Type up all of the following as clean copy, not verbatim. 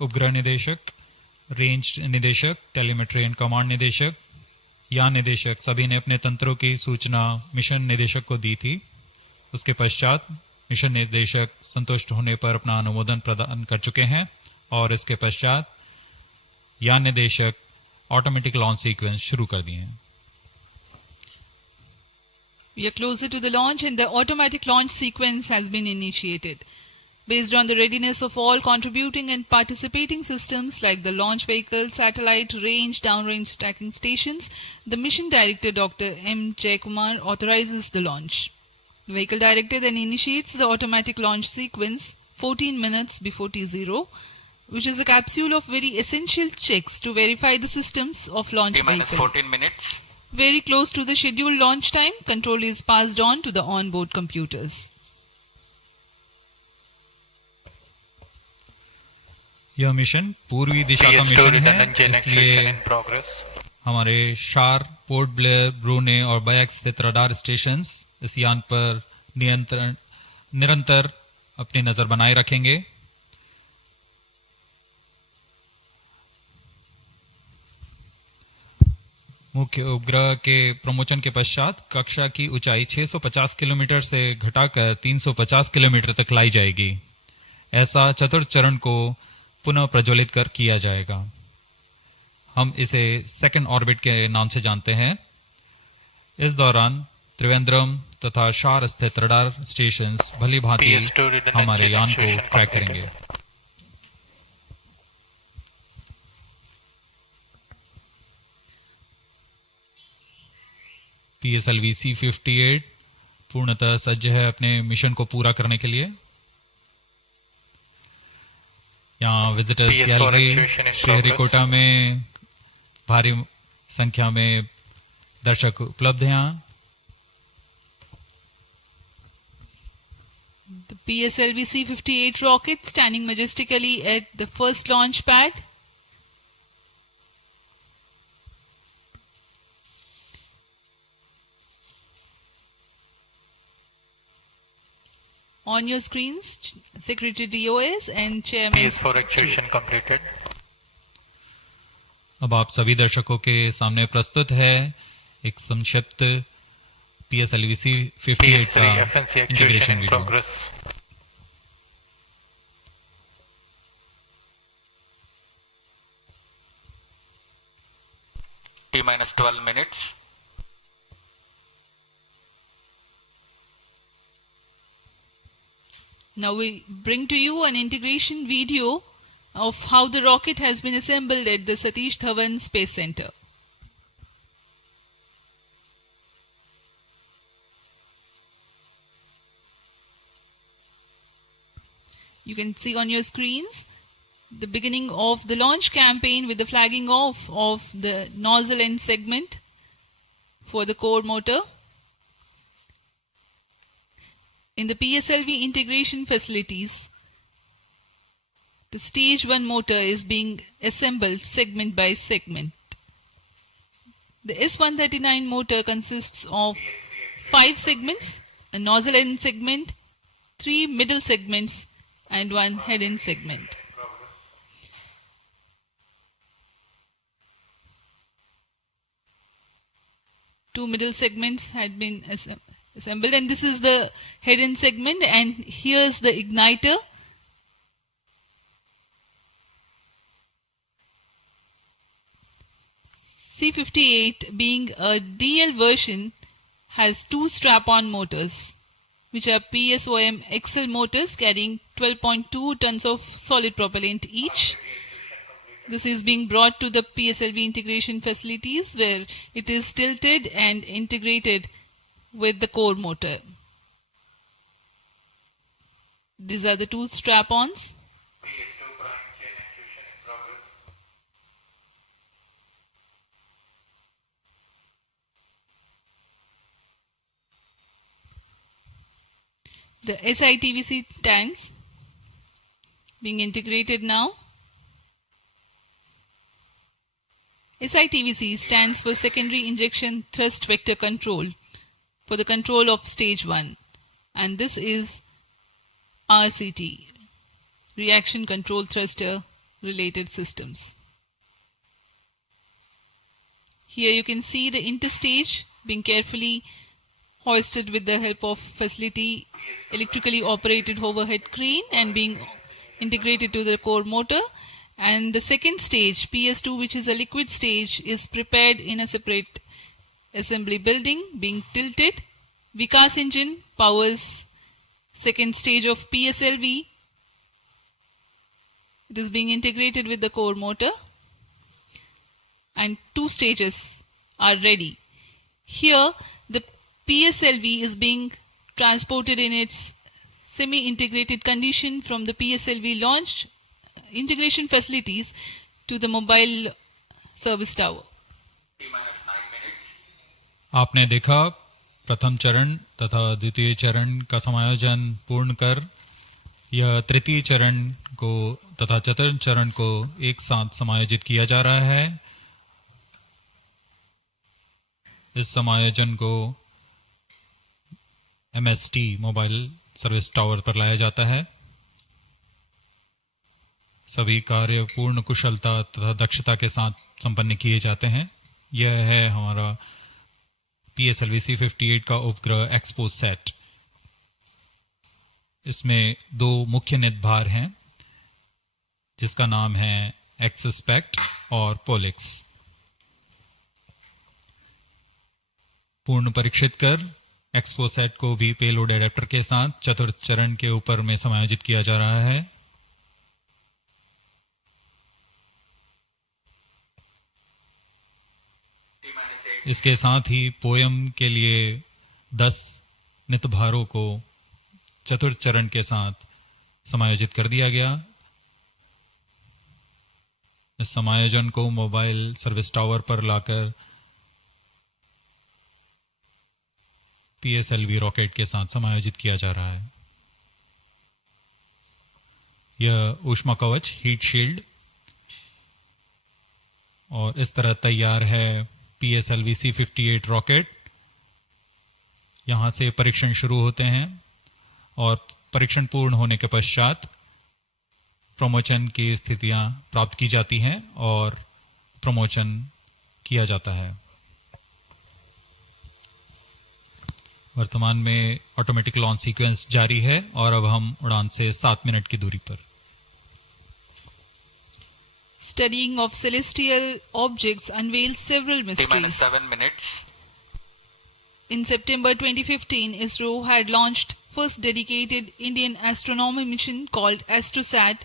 उपग्रह निदेशक, रेंज निदेशक, टेलीमेट्री एंड कमांड निदेशक, यान निदेशक सभी ने अपने तंत्रों की सूचना मिशन निदेशक को दी थी। उसके पश्चात मिशन निदेशक संतुष्ट होने पर अपना अनुमोदन प्रदान कर चुके हैं और इसके पश्चात यान निदेशक ऑटोमेटिक लॉन्च सीक्वेंस शुरू कर दिए हैं। We are closer to the launch and the automatic launch sequence has been initiated. Based on the readiness of all contributing and participating systems like the launch vehicle, satellite, range, downrange tracking stations, the mission director Dr. M. Jayakumar authorizes the launch. The vehicle director then initiates the automatic launch sequence 14 minutes before T0, which is a capsule of very essential checks to verify the systems of launch vehicle. 14 minutes. Very close to the scheduled launch time, control is passed on to the onboard computers. यह mission पूर्वी दिशा का mission है, इसलिए हमारे शार, port Blair, ब्रूने और bike स्थित radar stations इस यान पर निरंतर अपनी नजर बनाए रखेंगे। मुख्य उपग्रह के प्रमोशन के पश्चात कक्षा की ऊंचाई 650 किलोमीटर से घटाकर 350 किलोमीटर तक लाई जाएगी। ऐसा चतुर्थ चरण को पुनः प्रज्वलित कर किया जाएगा। हम इसे सेकंड ऑर्बिट के नाम से जानते हैं। इस दौरान त्रिवेंद्रम तथा शार स्थित रडार स्टेशंस भली भांति हमारे यान को ट्रैक करेंगे। PSLV C58 पूर्णतः सज्ज है अपने मिशन को पूरा करने के लिए। यहाँ विजिटर्स गैलरी श्रीहरिकोटा में भारी संख्या में दर्शक उपलब्ध हैं। यहाँ The PSLV C58 rocket standing majestically at the first launch pad. On your screens, Secretary DOS and Chairman. PS4 activation completed. अब आप सभी दर्शकों के सामने प्रस्तुत है एक संक्षिप्त PSLV C58 का integration video. T-12 minutes. Now we bring to you an integration video of how the rocket has been assembled at the Satish Dhawan Space Center. You can see on your screens the beginning of the launch campaign with the flagging off of the nozzle end segment for the core motor. In the PSLV integration facilities, the stage 1 motor is being assembled segment by segment. The S139 motor consists of 5 segments, a nozzle end segment, 3 middle segments and 1 head end segment. Two middle segments had been assembled, and this is the head end segment, and here's the igniter. C58 being a DL version has 2 strap-on motors which are PSOM XL motors carrying 12.2 tons of solid propellant each. This is being brought to the PSLV integration facilities where it is tilted and integrated with the core motor. These are the 2 strap-ons. The SITVC tanks being integrated now. SITVC stands for Secondary Injection Thrust Vector Control for the control of stage 1, and this is RCT, Reaction Control Thruster related systems. Here you can see the interstage being carefully hoisted with the help of facility electrically operated overhead crane and being integrated to the core motor. And the second stage, PS2, which is a liquid stage, is prepared in a separate assembly building being tilted. Vikas engine powers second stage of PSLV. It is being integrated with the core motor and 2 stages are ready. Here the PSLV is being transported in its semi-integrated condition from the PSLV launch integration facilities to the mobile service tower. आपने देखा प्रथम चरण तथा द्वितीय चरण का समायोजन पूर्ण कर यह तृतीय चरण को तथा चतुर्थ चरण को एक साथ समायोजित किया जा रहा है। इस समायोजन को MST मोबाइल सर्विस टावर पर लाया जाता है। सभी कार्य पूर्ण कुशलता तथा दक्षता के साथ संपन्न किए जाते हैं। यह है हमारा PSLV C58 का उपग्रह XpoSat। इसमें 2 मुख्य निदभार हैं जिसका नाम है XSPECT और POLIX। पूर्ण परीक्षित कर XpoSat को भी पेलोड एडेप्टर के साथ चतुर्थ चरण के ऊपर में समायोजित किया जा रहा है। इसके साथ ही पोयम के लिए 10 नितभारों को चतुर्थ चरण के साथ समायोजित कर दिया गया। इस समायोजन को मोबाइल सर्विस टावर पर लाकर PSLV रॉकेट के साथ समायोजित किया जा रहा है। यह ऊष्मा कवच हीट शील्ड और इस तरह तैयार है PSLV C58 रॉकेट। यहां से परीक्षण शुरू होते हैं और परीक्षण पूर्ण होने के पश्चात प्रमोशन की स्थितियां प्राप्त की जाती हैं और प्रमोशन किया जाता है। वर्तमान में ऑटोमेटिक लॉन्च सीक्वेंस जारी है और अब हम उड़ान से 7 मिनट की दूरी पर। Studying of celestial objects unveils several mysteries. 7 minutes. In September 2015, ISRO had launched first dedicated Indian astronomy mission called XpoSat,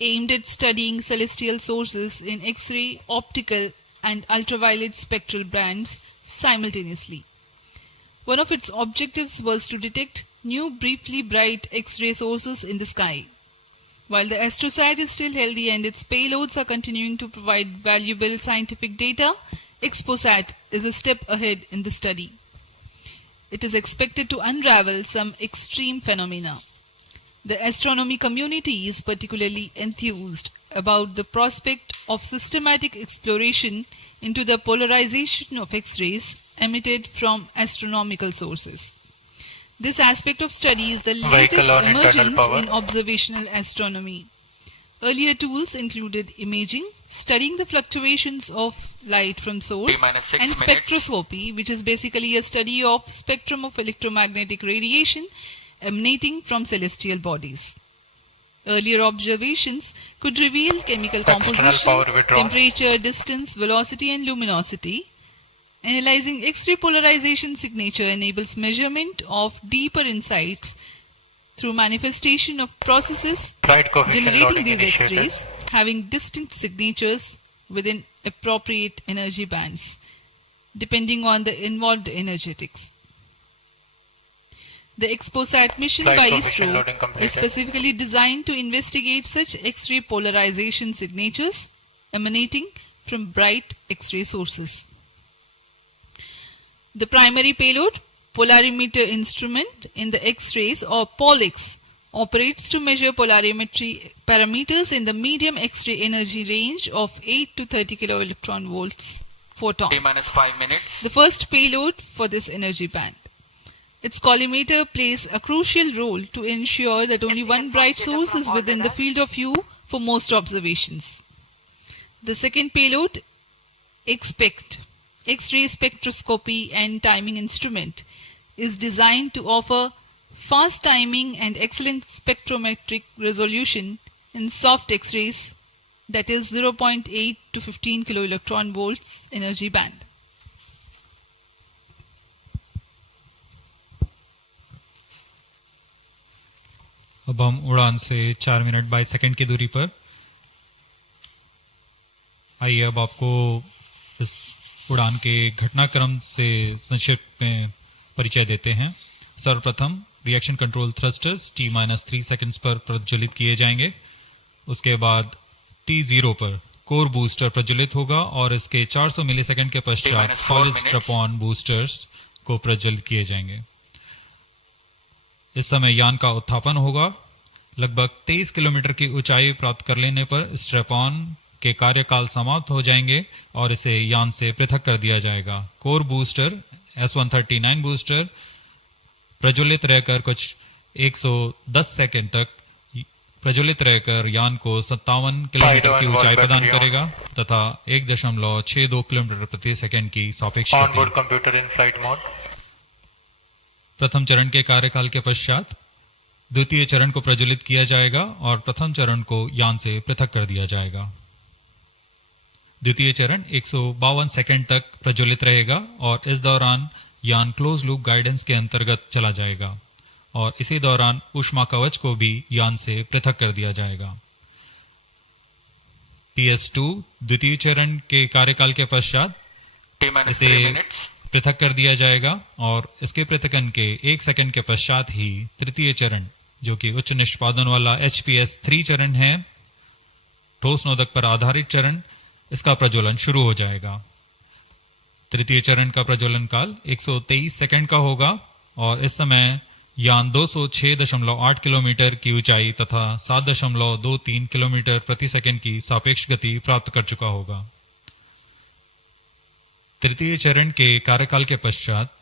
aimed at studying celestial sources in X-ray, optical and ultraviolet spectral bands simultaneously. One of its objectives was to detect new briefly bright X-ray sources in the sky. While the XpoSat is still healthy and its payloads are continuing to provide valuable scientific data, XpoSat is a step ahead in the study. It is expected to unravel some extreme phenomena. The astronomy community is particularly enthused about the prospect of systematic exploration into the polarization of X-rays emitted from astronomical sources. This aspect of study is the latest emergence in observational astronomy. Earlier tools included imaging, studying the fluctuations of light from source, and spectroscopy, which is basically a study of spectrum of electromagnetic radiation emanating from celestial bodies. Earlier observations could reveal chemical composition, temperature, distance, velocity and luminosity. Analyzing X-ray polarization signature enables measurement of deeper insights through manifestation of processes generating these X-rays having distinct signatures within appropriate energy bands, depending on the involved energetics. The XpoSat mission by ISRO is specifically designed to investigate such X-ray polarization signatures emanating from bright X-ray sources. The primary payload, polarimeter instrument in the X-rays or POLIX, operates to measure polarimetry parameters in the medium X-ray energy range of 8 to 30 kiloelectron volts photon. T-5 minutes. The first payload for this energy band. Its collimator plays a crucial role to ensure that only one bright source is within the field of view for most observations. The second payload, XPECT, X-ray spectroscopy and timing instrument, is designed to offer fast timing and excellent spectrometric resolution in soft X-rays, that is 0.8 to 15 kiloelectron volts energy band. अब हम उड़ान से 4 minute 22 second की दूरी पर। आइए अब आपको इस उड़ान के घटनाक्रम से संक्षिप्त में परिचय देते हैं। सर्वप्रथम reaction control thrusters T-3 seconds पर प्रज्वलित किए जाएंगे। उसके बाद T0 पर कोर बूस्टर प्रज्वलित होगा और इसके 400 मिलीसेकंड के पश्चात सॉलिड स्ट्रैप-ऑन बूस्टर्स को प्रज्वलित किए जाएंगे। इस समय यान का उत्थापन होगा। लगभग 23 किलोमीटर की ऊंचाई प्राप्त कर लेने पर स्ट्रैप-ऑन के कार्यकाल समाप्त हो जाएंगे और इसे यान से पृथक कर दिया जाएगा। कोर बूस्टर S139 बूस्टर प्रज्वलित रहकर कुछ 110 सेकंड तक प्रज्वलित रहकर यान को 57 किलोमीटर की ऊंचाई प्रदान करेगा तथा 1.62 किलोमीटर प्रति सेकंड की सापेक्ष onboard computer in flight mode. प्रथम चरण के कार्यकाल के पश्चात द्वितीय चरण को प्रज्वलित किया जाएगा और प्रथम चरण को यान से पृथक कर दिया जाएगा। द्वितीय चरण 152 सेकंड तक प्रज्वलित रहेगा और इस दौरान यान क्लोज लूप गाइडेंस के अंतर्गत चला जाएगा और इसी दौरान ऊष्मा कवच को भी यान से पृथक कर दिया जाएगा। PS2 द्वितीय चरण के कार्यकाल के पश्चात इसे पृथक कर दिया जाएगा और इसके पृथकन के 1 सेकंड के पश्चात ही तृतीय चरण, जो कि उच्च निष्पादन वाला HPS3 चरण है, ठोस नोदक पर आधारित चरण, इसका प्रज्वलन शुरू हो जाएगा। तृतीय चरण का प्रज्वलन काल 123 सेकंड का होगा और इस समय यान 206.8 किलोमीटर की ऊंचाई तथा 7.23 किलोमीटर प्रति सेकंड की सापेक्ष गति प्राप्त कर चुका होगा। तृतीय चरण के कार्यकाल के पश्चात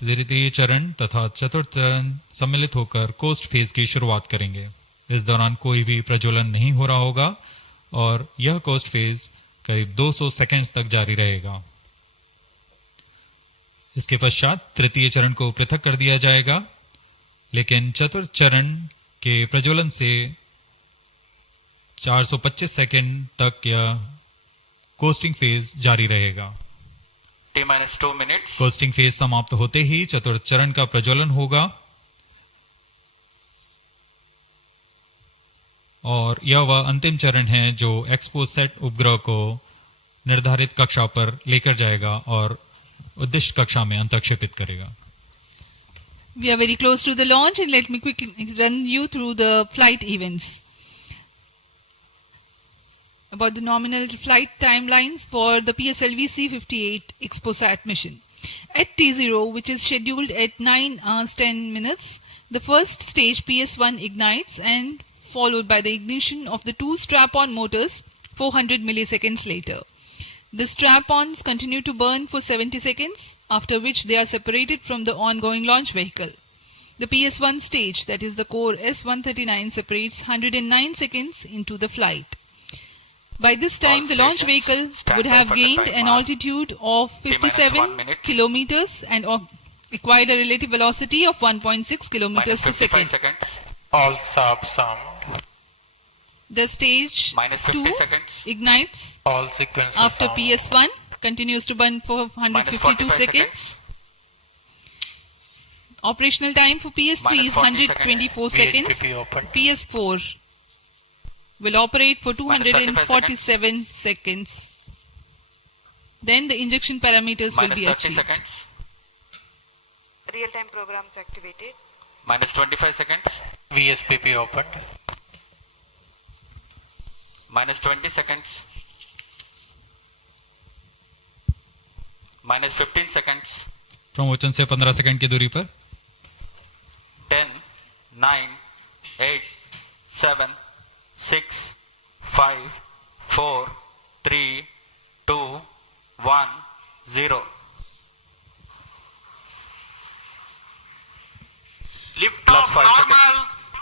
तृतीय चरण तथा चतुर्थ चरण सम्मिलित होकर कोस्ट फेज की शुरुआत करेंगे। इस दौरान कोई भी प्रज्वलन नहीं हो रहा होगा और यह कोस्ट फेज करीब 200 सेकंड्स तक जारी रहेगा। इसके पश्चात तृतीय चरण को पृथक कर दिया जाएगा, लेकिन चतुर्थ चरण के प्रज्वलन से 425 सेकंड तक यह कोस्टिंग फेज जारी रहेगा। T-2 minutes. कोस्टिंग फेज समाप्त होते ही चतुर्थ चरण का प्रज्वलन होगा और यह वह अंतिम चरण है जो XpoSat उपग्रह को निर्धारित कक्षा पर लेकर जाएगा और उद्दिष्ट कक्षा में अंतक्षेपित करेगा। We are very close to the launch and let me quickly run you through the flight events. About the nominal flight timelines for the PSLV C-58 XpoSat mission. At T0, which is scheduled at 9 hours 10 minutes, the first stage PS1 ignites and followed by the ignition of the two strap-on motors 400 milliseconds later. The strap-ons continue to burn for 70 seconds, after which they are separated from the ongoing launch vehicle. The PS1 stage, that is the core S139, separates 109 seconds into the flight. By this time, the launch vehicle would have gained an altitude of 57 kilometers and acquired a relative velocity of 1.6 kilometers per second. All sub sound. The stage 2 ignites All sequence after PS1, continues to burn for 152 seconds. Operational time for PS3 is 124 seconds. PS4 will operate for 247 seconds. Then the injection parameters will be achieved. Real-time programs activated. Minus 25 seconds. VSPP opened. Minus 20 seconds. Minus 15 seconds. Promotion से 15 second की दूरी पर 10, 9, 8, 7, 6, 5, 4, 3, 2, 1, 0. Lift off normal.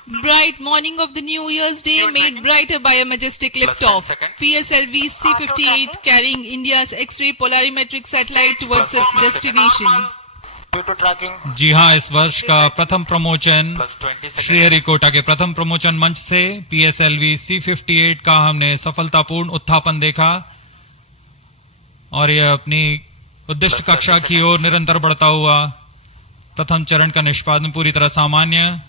Bright morning of the New Year's Day made brighter by a majestic liftoff. PSLV C-58 carrying India's X-ray polarimetric satellite towards its destination. Due to tracking, जी हाँ, इस वर्ष का प्रथम promotion plus 20 seconds. Sriharikota के प्रथम promotion मंच से PSLV C-58 का हमने सफलतापूर्ण उत्थापन देखा और यह अपनी उद्दिष्ट कक्षा की ओर निरंतर बढ़ता हुआ। प्रथम चरण का निष्पादन पूरी तरह सामान्य।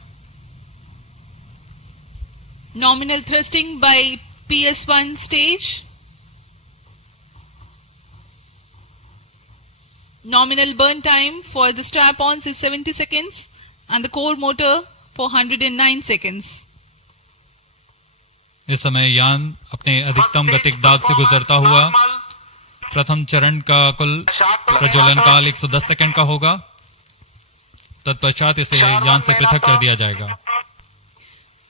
Nominal thrusting by PS1 stage. Nominal burn time for the strap-ons is 70 seconds and the core motor for 109 seconds. इस समय यान अपने अधिकतम गतिक दाब से गुजरता हुआ। प्रथम चरण का कुल प्रज्वलन काल 110 सेकंड का होगा। तत्पश्चात इसे यान से पृथक कर दिया जाएगा।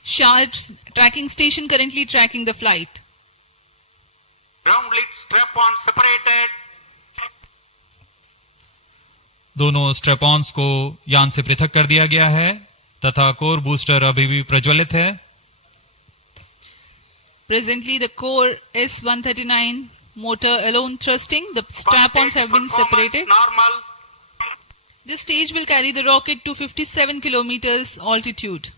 Sharp tracking station currently tracking the flight. ground lead strap-on separated. दोनों स्ट्रेपॉन्स को यान से पृथक कर दिया गया है तथा कोर बूस्टर अभी भी प्रज्वलित है। Presently the core S139 motor alone thrusting. The strap-ons have been separated. Normal. This stage will carry the rocket to 57 kilometers altitude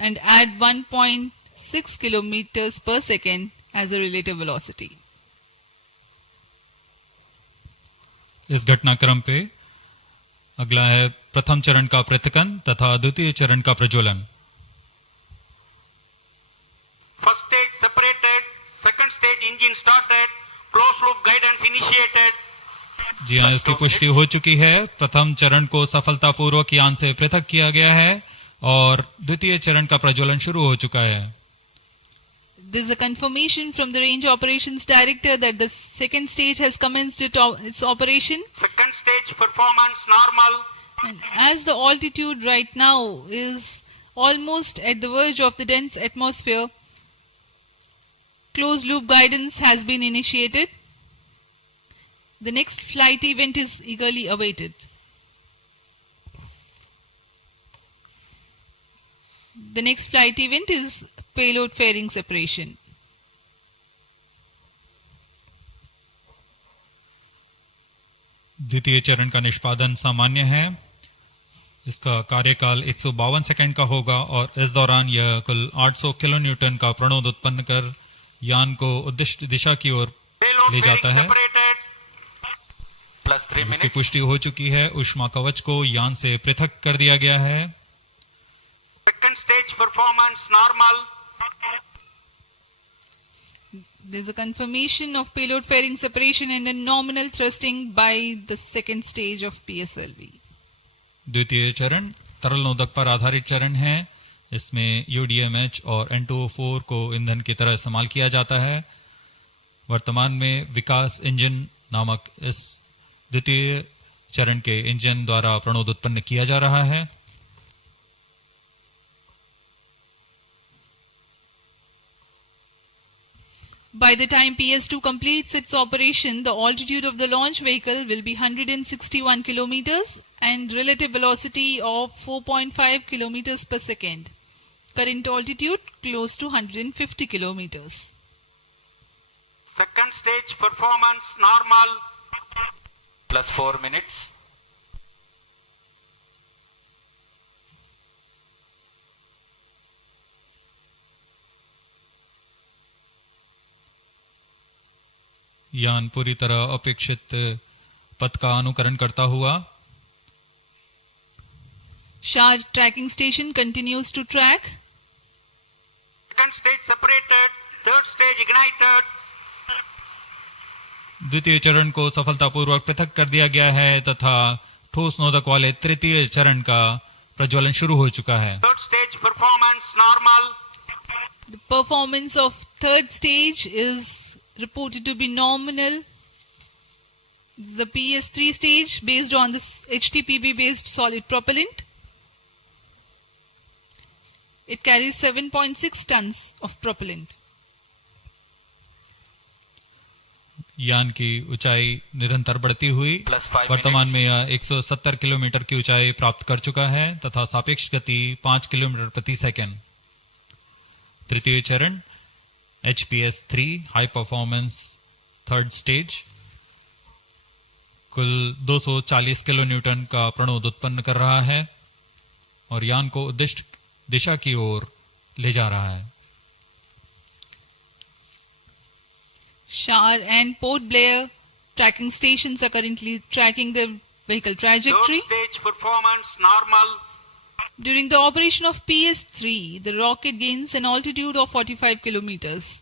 and add 1.6 kilometers per second as a relative velocity. इस घटनाक्रम पे अगला है प्रथम चरण का पृथकन तथा द्वितीय चरण का प्रज्वलन। First stage separated. Second stage engine started. Closed loop guidance initiated. जी हाँ, इसकी पुष्टि हो चुकी है। प्रथम चरण को सफलतापूर्वक यान से पृथक किया गया है और द्वितीय चरण का प्रज्वलन शुरू हो चुका है। There is a confirmation from the Range Operations Director that the second stage has commenced its operation. Second stage performance normal. And as the altitude right now is almost at the verge of the dense atmosphere, closed loop guidance has been initiated. The next flight event is eagerly awaited. The next flight event is payload fairing separation. द्वितीय चरण का निष्पादन सामान्य है। इसका कार्यकाल 152 second का होगा और इस दौरान यह कुल 800 किलो न्यूटन का प्रणोद उत्पन्न कर यान को उद्दिष्ट दिशा की ओर Payload ले fairing जाता है। separated. Plus 3 इसकी minutes. पुष्टि हो चुकी है। ऊष्मा कवच को यान से पृथक कर दिया गया है। Second stage performance normal. There is a confirmation of payload fairing separation and a nominal thrusting by the second stage of PSLV. द्वितीय चरण तरल नोदक पर आधारित चरण है। इसमें UDMH और N2O4 को ईंधन की तरह इस्तेमाल किया जाता है। वर्तमान में विकास इंजन नामक इस द्वितीय चरण के इंजन द्वारा प्रणोद उत्पन्न किया जा रहा है। By the time PS2 completes its operation, the altitude of the launch vehicle will be 161 kilometers and relative velocity of 4.5 kilometers per second. Current altitude close to 150 kilometers. Second stage performance normal. Plus 4 minutes. यान पूरी तरह अपेक्षित पथ का अनुकरण करता हुआ Sharp tracking station continues to track. Second stage separated. Third stage ignited. द्वितीय चरण को सफलतापूर्वक पृथक कर दिया गया है तथा ठोस नोदक वाले तृतीय चरण का प्रज्वलन शुरू हो चुका है। Third stage performance normal. The performance of third stage is reported to be nominal. The PS3 stage based on this HTPB based solid propellant. It carries 7.6 tons of propellant. यान की ऊंचाई निरंतर बढ़ती हुई Plus 5 वर्तमान minutes. में यह 170 kilometre की ऊंचाई प्राप्त कर चुका है तथा सापेक्ष गति 5 किलोमीटर प्रति सेकंड। तृतीय चरण HPS-3 high performance third stage कुल 240 किलो न्यूटन का प्रणोद उत्पन्न कर रहा है और यान को उद्दिष्ट दिशा की ओर ले जा रहा है। Shar and Port Blair tracking stations are currently tracking the vehicle trajectory. Third stage performance normal. During the operation of PS-3, the rocket gains an altitude of 45 kilometers.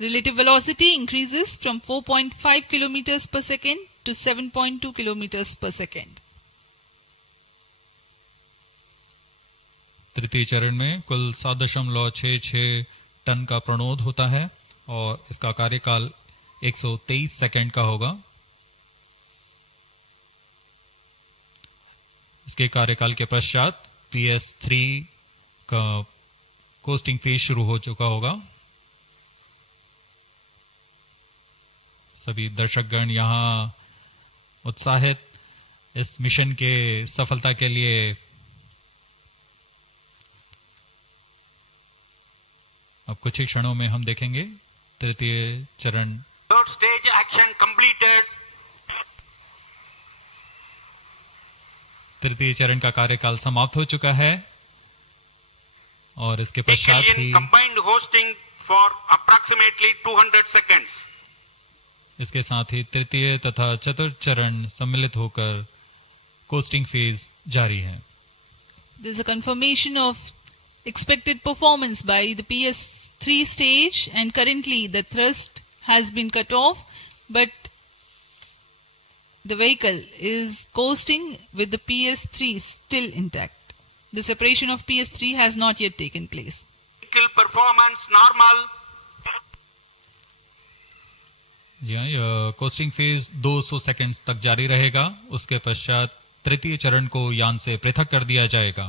Relative velocity increases from 4.5 kilometers per second to 7.2 kilometers per second. तृतीय चरण में कुल 7.66 ton का प्रणोद होता है और इसका कार्यकाल 123 सेकंड का होगा। इसके कार्यकाल के पश्चात PS-3 का कोस्टिंग फेज शुरू हो चुका होगा। सभी दर्शकगण यहां उत्साहित इस मिशन के सफलता के लिए अब कुछ ही क्षणों में हम देखेंगे तृतीय चरण। Third stage action completed. तृतीय चरण का कार्यकाल समाप्त हो चुका है और इसके पश्चात Vehicle he in combined hosting for approximately 200 seconds. इसके साथ ही तृतीय तथा चतुर्थ चरण सम्मिलित होकर कोस्टिंग फेज जारी है। There is a confirmation of expected performance by the PS-3 stage, and currently the thrust has been cut off, but the vehicle is coasting with the PS-3 still intact. The separation of PS-3 has not yet taken place. Vehicle performance normal. यह costing phase 200 seconds तक जारी रहेगा। उसके पश्चात तृतीय चरण को यान से पृथक कर दिया जाएगा।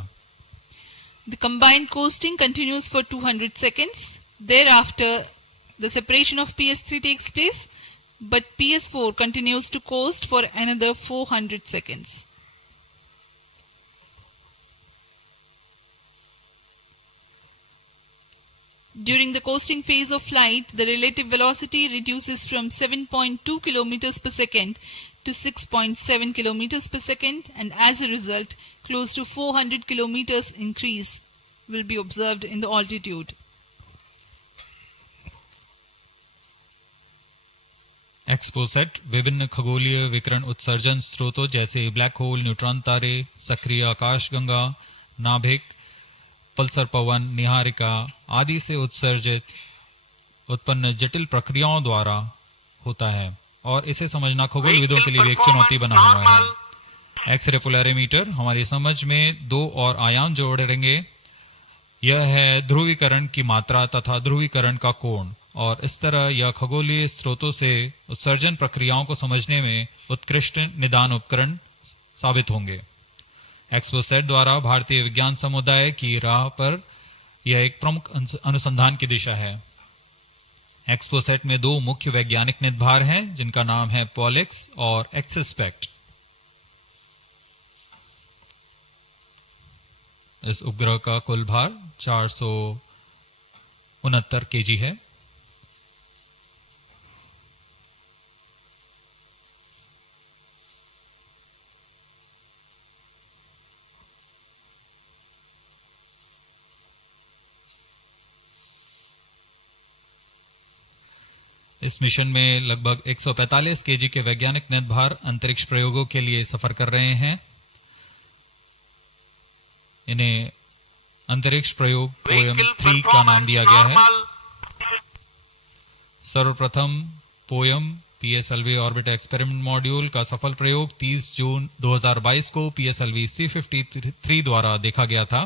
The combined coasting continues for 200 seconds. Thereafter, the separation of PS-3 takes place, but PS-4 continues to coast for another 400 seconds. During the coasting phase of flight, the relative velocity reduces from 7.2 kilometers per second to 6.7 kilometers per second, and as a result, close to 400 kilometers increase will be observed in the altitude. XpoSat विभिन्न खगोलीय विकिरण उत्सर्जन स्रोतों जैसे black hole, neutron तारे, सक्रिय आकाशगंगा, नाभिक, पल्सर पवन, निहारिका आदि से उत्सर्जित उत्पन्न जटिल प्रक्रियाओं द्वारा होता है और इसे समझना खगोलविदों के लिए भी एक चुनौती बना हुआ है। एक्सरे पोलैरिमीटर हमारी समझ में दो और आयाम जोड़ेंगे। यह है ध्रुवीकरण की मात्रा तथा ध्रुवीकरण का कोण, और इस तरह यह खगोलीय स्रोतों से उत्सर्जन प्रक्रियाओं को समझने में उत्कृष्ट निदान उपकरण साबित होंगे। XpoSat द्वारा भारतीय विज्ञान समुदाय की राह पर यह एक प्रमुख अनुसंधान की दिशा है। XpoSat में दो मुख्य वैज्ञानिक निदभार हैं जिनका नाम है पॉलिक्स और एक्सस्पेक्ट। इस उपग्रह का कुल भार 469 kg है। इस मिशन में लगभग 145 kg के वैज्ञानिक निदभार अंतरिक्ष प्रयोगों के लिए सफर कर रहे हैं। इन्हें अंतरिक्ष प्रयोग पोयम 3 का नाम दिया गया है। सर्वप्रथम poem PSLV orbit experiment module का सफल प्रयोग 30 जून 2022 को PSLV C53 द्वारा देखा गया था।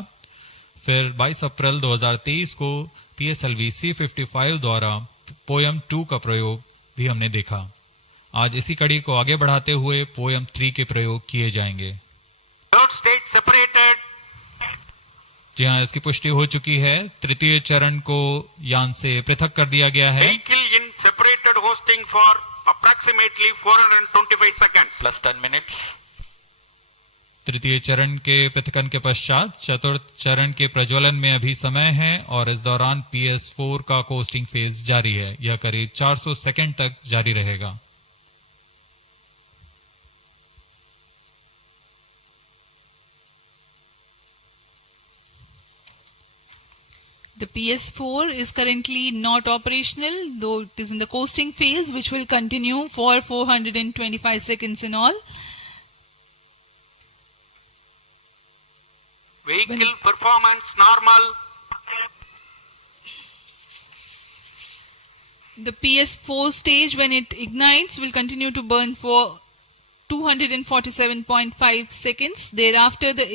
फिर 22 अप्रैल 2023 को PSLV C55 द्वारा पोयम 2 का प्रयोग भी हमने देखा। आज इसी कड़ी को आगे बढ़ाते हुए पोयम 3 के प्रयोग किए जाएंगे। Third stage separated. जी हाँ, इसकी पुष्टि हो चुकी है। तृतीय चरण को यान से पृथक कर दिया गया है। Vehicle in separated hosting for approximately 425 seconds. Plus 10 minutes. तृतीय चरण के पृथक्करण के पश्चात चतुर्थ चरण के प्रज्वलन में अभी समय है और इस दौरान PS4 का कोस्टिंग फेज जारी है। यह करीब 400 सेकंड तक जारी रहेगा। The PS4 is currently not operational, though it is in the coasting phase, which will continue for 425 seconds in all. Vehicle performance normal. The PS4 stage, when it ignites, will continue to burn for 247.5 seconds. Thereafter, the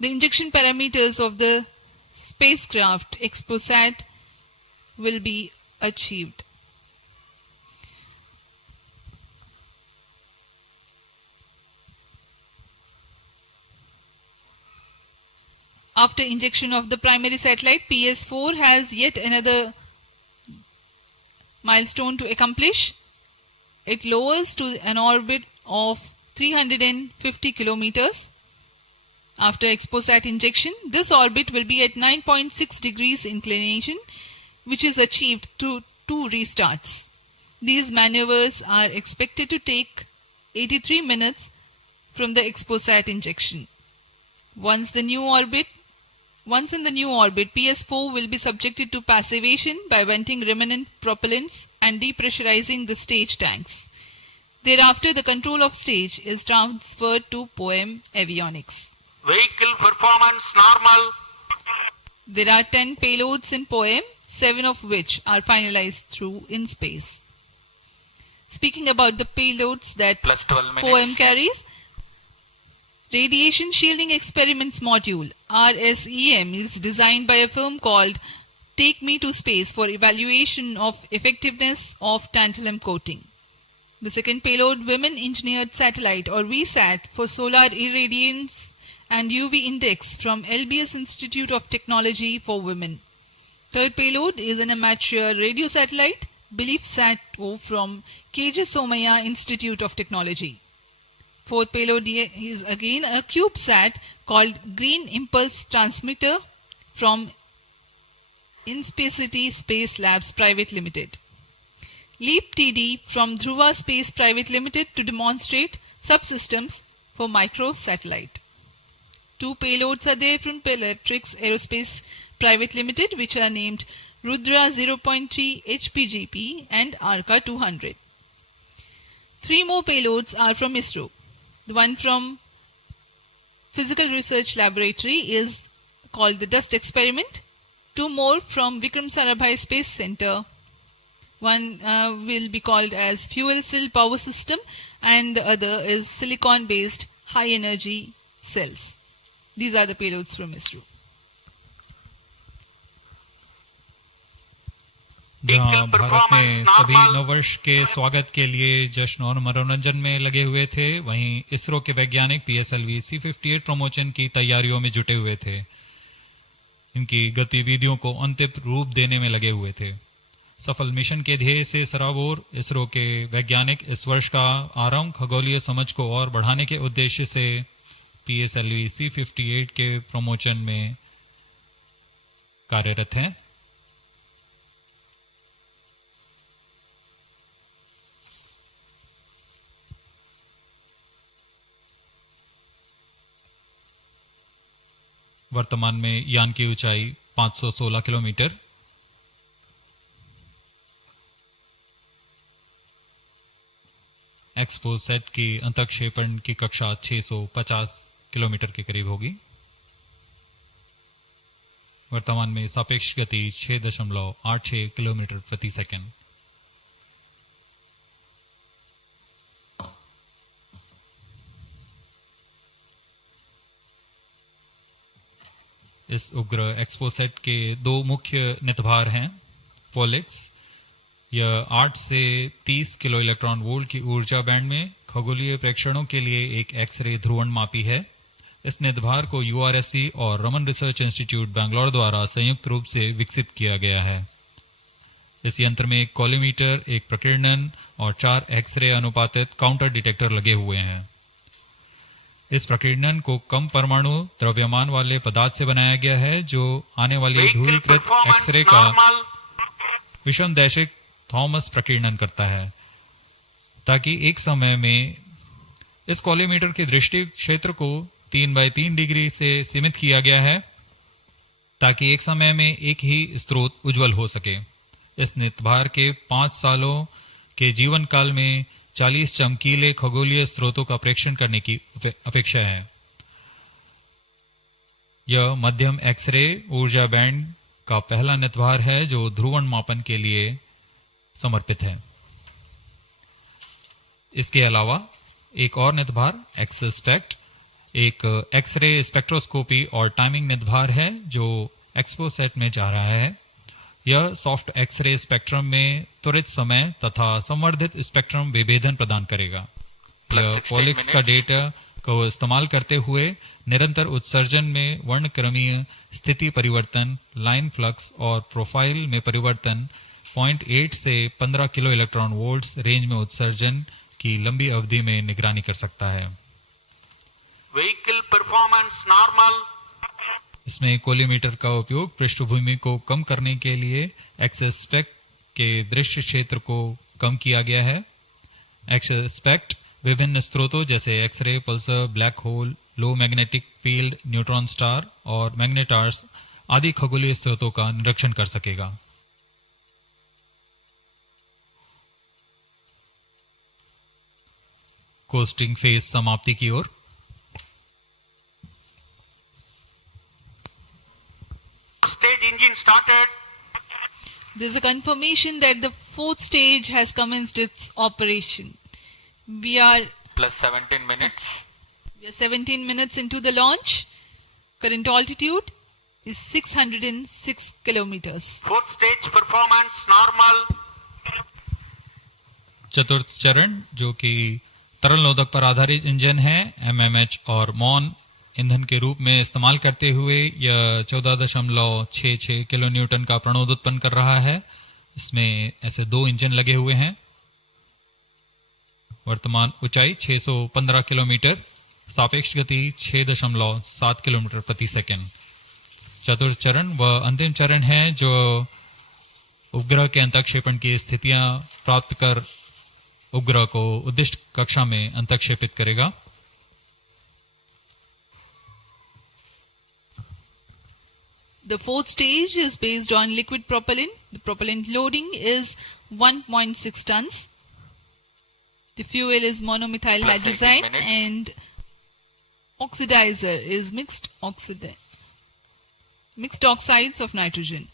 injection parameters of the spacecraft XpoSat will be achieved. After injection of the primary satellite, PS4 has yet another milestone to accomplish. It lowers to an orbit of 350 kilometers. After XpoSat injection, this orbit will be at 9.6 degrees inclination, which is achieved through 2 restarts. These maneuvers are expected to take 83 minutes from the XpoSat injection. Once in the new orbit, PS4 will be subjected to passivation by venting remnant propellants and depressurizing the stage tanks. Thereafter, the control of stage is transferred to POEM avionics. Vehicle performance normal. There are 10 payloads in POEM, 7 of which are finalized through in space. Speaking about the payloads that Plus 12 minutes. POEM carries, Radiation Shielding Experiments Module (RSEM) is designed by a firm called Take Me to Space for evaluation of effectiveness of tantalum coating. The second payload, Women Engineered Satellite or VSAT for solar irradiance and UV index from LBS Institute of Technology for Women. Third payload is an amateur radio satellite, BeliefSat-O from KJ Somaya Institute of Technology. Fourth payload is again a CubeSat called Green Impulse Transmitter from Inspacity Space Labs Private Limited. LEAP TD from Dhruva Space Private Limited to demonstrate subsystems for microsatellite. 2 payloads are there from Peletrix Aerospace Private Limited, which are named Rudra 0.3 HPGP and Arca 200. 3 more payloads are from ISRO. The one from Physical Research Laboratory is called the Dust Experiment. 2 more from Vikram Sarabhai Space Center. One will be called as Fuel Cell Power System and the other is Silicon Based High Energy Cells. These are the payloads from ISRO. जहां भारत में सभी नववर्ष के स्वागत के लिए जश्न और मनोरंजन में लगे हुए थे, वहीं इसरो के वैज्ञानिक PSLV C58 प्रमोशन की तैयारियों में जुटे हुए थे। इनकी गतिविधियों को अंतिम रूप देने में लगे हुए थे। सफल मिशन के ध्येय से सराबोर इसरो के वैज्ञानिक इस वर्ष का आरंभ खगोलीय समझ को और बढ़ाने के उद्देश्य से PSLV C58 के प्रमोशन में कार्यरत हैं। वर्तमान में यान की ऊंचाई 516 किलोमीटर, एक्सपोसैट की अंतक्षेपण की कक्षा 650 किलोमीटर के करीब होगी। वर्तमान में सापेक्ष गति 6.86 किलोमीटर प्रति सेकंड। इस उपग्रह एक्सपोसैट के 2 मुख्य नितभार हैं। पोलिक्स, यह 8 से 30 किलो इलेक्ट्रॉन वोल्ट की ऊर्जा बैंड में खगोलीय प्रेक्षणों के लिए एक एक्सरे ध्रुवणमापी है। इस नितभार को URSC और रमन रिसर्च इंस्टीट्यूट बैंगलोर द्वारा संयुक्त रूप से विकसित किया गया है। इस यंत्र में एक कॉलीमीटर, एक प्रकीर्णन और 4 एक्सरे अनुपातित काउंटर डिटेक्टर लगे हुए हैं। इस प्रकीर्णन को कम परमाणु द्रव्यमान वाले पदार्थ से बनाया गया है, जो आने वाली Vehicle ध्रुवीकृत performance एक्सरे का normal. विषमदैशिक थॉमस प्रकीर्णन करता है, ताकि एक समय में इस कॉलीमीटर के दृष्टि क्षेत्र को 3/3 डिग्री से सीमित किया गया है, ताकि एक समय में एक ही स्रोत उज्जवल हो सके। इस नितभार के 5 सालों के जीवन काल में 40 चमकीले खगोलीय स्रोतों का प्रेक्षण करने की अपेक्षा है। यह मध्यम एक्सरे ऊर्जा बैंड का पहला नितभार है जो ध्रुवण मापन के लिए समर्पित है। इसके अलावा एक और नितभार एक्सस्पेक्ट एक एक्सरे स्पेक्ट्रोस्कोपी और टाइमिंग नितभार है जो एक्सपोसेट में जा रहा है। यह सॉफ्ट एक्सरे स्पेक्ट्रम में त्वरित समय तथा संवर्धित स्पेक्ट्रम विभेदन प्रदान करेगा। यह पॉलिक्स का डेटा को इस्तेमाल करते हुए निरंतर उत्सर्जन में वर्णक्रमीय स्थिति परिवर्तन, लाइन फ्लक्स और प्रोफाइल में परिवर्तन, 0.8 से 15 किलो इलेक्ट्रॉन वोल्ट्स रेंज में उत्सर्जन की लंबी अवधि में निगरानी कर सकता है। Vehicle performance normal. इसमें कोलीमीटर का उपयोग पृष्ठभूमि को कम करने के लिए एक्सस्पेक्ट के दृश्य क्षेत्र को कम किया गया है। एक्सस्पेक्ट विभिन्न स्रोतों जैसे एक्सरे, पल्सर, ब्लैक होल, लो मैग्नेटिक फील्ड, न्यूट्रॉन स्टार और मैग्नेटार्स आदि खगोलीय स्रोतों का निरीक्षण कर सकेगा। कोस्टिंग फेज समाप्ति की ओर। Stage engine started. There is a confirmation that the fourth stage has commenced its operation. We are Plus 17 minutes. 17 minutes into the launch. Current altitude is 606 kilometers. Fourth stage performance normal. चतुर्थ चरण जो कि तरल नोदक पर आधारित engine है, MMH और मॉन ईंधन के रूप में इस्तेमाल करते हुए यह 14.66 किलो न्यूटन का प्रणोद उत्पन्न कर रहा है। इसमें ऐसे 2 इंजन लगे हुए हैं। वर्तमान ऊंचाई 615 किलोमीटर, सापेक्ष गति 6.7 किलोमीटर प्रति सेकंड। चतुर्थ चरण वह अंतिम चरण है जो उपग्रह के अंतःक्षेपण की स्थितियां प्राप्त कर उपग्रह को उद्दिष्ट कक्षा में अंतःक्षेपित करेगा। The fourth stage is based on liquid propellant. The propellant loading is 1.6 tons. The fuel is monomethyl Plus 18 hydrazine minutes. and oxidizer is mixed oxides of nitrogen.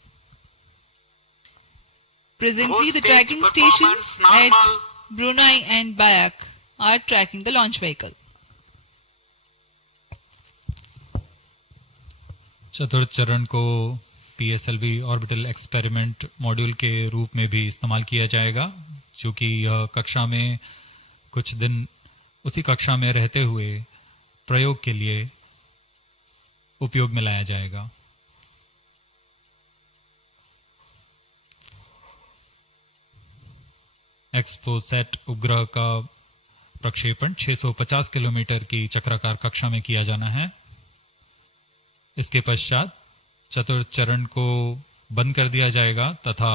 Presently, Fourth the stage tracking performance stations normal. at Brunei and Bayak are tracking the launch vehicle. चतुर्थ चरण को PSLV orbital experiment module के रूप में भी इस्तेमाल किया जाएगा, जो कि यह कक्षा में कुछ दिन उसी कक्षा में रहते हुए प्रयोग के लिए उपयोग में लाया जाएगा। एक्सपोसैट उपग्रह का प्रक्षेपण 650 किलोमीटर की चक्राकार कक्षा में किया जाना है। इसके पश्चात चतुर्थ चरण को बंद कर दिया जाएगा तथा